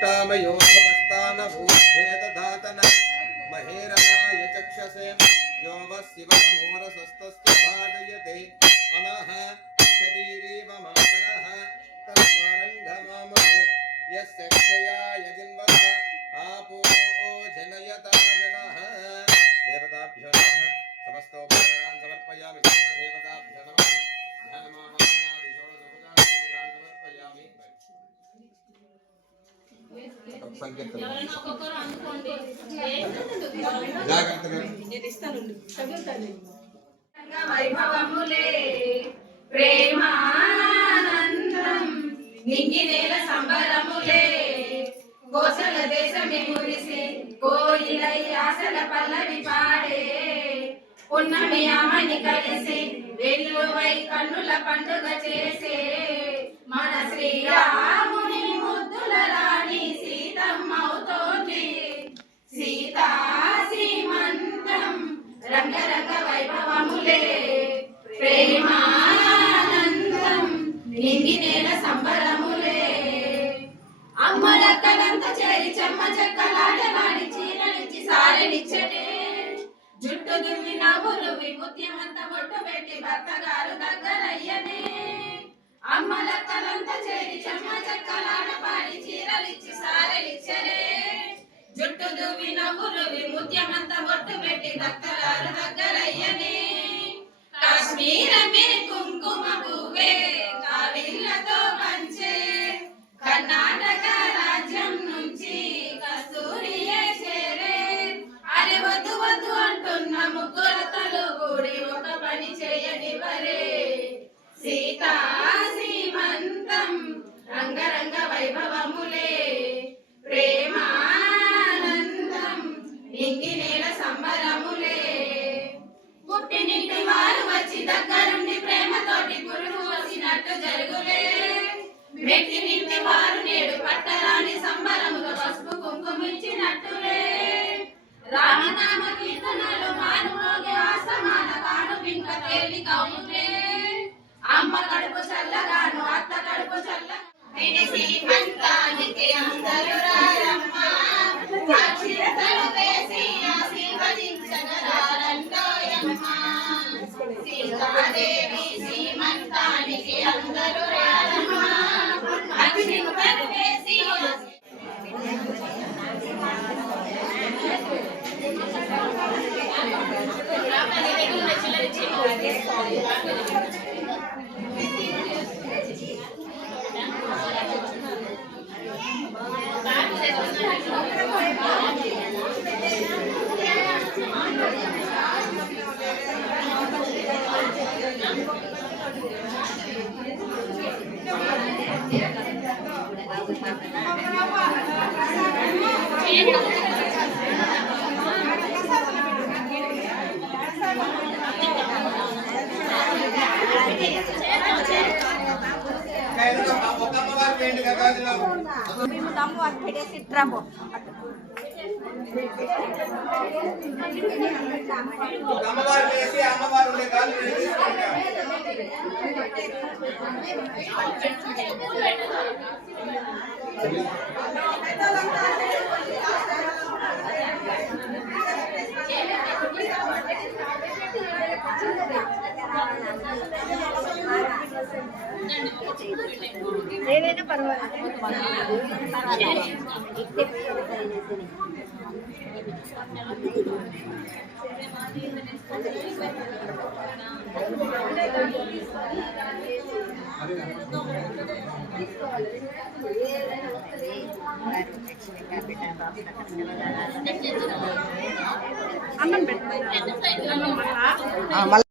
अष्टामयोधमस्तानभूच्छेदधातन महेरनाय चक्षसे यो वः शिवमोरसस्तस्य बाधयते अनः शरीरीव मातरः तस्मारङ्घमामहो यस्य क्षयाय जिन्वः आपो जनयता जनः देवताभ्यो नमः समस्तोपचारान् समर्पयामि देवताभ्यो नमः ध्यानमावाहनादि षोडशोपचारान् समर्पयामि సంకీర్తన జాగ్రత్తగా వైభవములే ప్రేమానందం నింగినేల సంబరములే కోసల దేశమే మురిసి కోయిలై ఆశల పల్లవి పాడే పున్నమి ఆమని కలిసి వెల్లువై కన్నుల పండుగ చేసే మన శ్రీరాముని ముద్దుల రాణి సీతమ్మవుతోంది సీతా శ్రీమంతం రంగరంగ వైభవములే ప్రేమానందం నింగినేల సంబరములే అమ్మలక్కలంత చేరి చెమ్మ చెక్కలాడలాడి చీరలిచ్చి సారెనిచ్చటే జుట్టు దువ్వి నవ్వులు విముత్యమంత బొట్టు పెట్టి భర్తగారు దగ్గరయ్యనే అమ్మలక్కలంత చేరి చెమ్మ చెక్కలాడ పాడి చీరలిచ్చి సారెలిచ్చరే జుట్టు దువ్వి నవ్వులు విముత్యమంత బొట్టు పెట్టి భర్తగారు దగ్గరయ్యనే కాశ్మీరమే కుంకుమ పువ్వే కావిళ్ళతో పంచే కర్ణాటక రాజ్యం నుంచి కస్తూరియే చేరే అరే వద్దు వద్దు అంటున్న ముగ్గురతలు కూడి ఒక పని చేయనివరే సీతా శ్రీమంతం రంగరంగ వైభవములే ప్రేమానందం నింగినేల సంబరములే పుట్టినింటి వారు వచ్చి దగ్గరుండి ప్రేమతోటి పురుగు వచ్చినట్టు జరుగులే మెట్టినింటి వారు నేడు పట్టరాని సంబరముగా పసుపు కుంకుమించినట్టులే రామనామ కీర్తనలు మానుమోగే ఆసమాన కాను పింక తేలి కౌములే అమ్మ కడుపు చల్లగాను అత్త కడుపు చల్లగా శ్రీమంతానికి అందరూ రారమ్మ అక్షింతలు వేసి ఆశీర్వదించగలారంటోయమ్మ సీతాదేవి శ్రీమంతానికి అందరూ రారమ్మ అక్షింతలు వేసి మేము దమ్ము అది పెట్టేసి ట్రాబో అమ్మవారు చేసి అమ్మవారు ఉండే కాదు ఏదైనా పర్వాలేదు అన్నం పెట్టాలి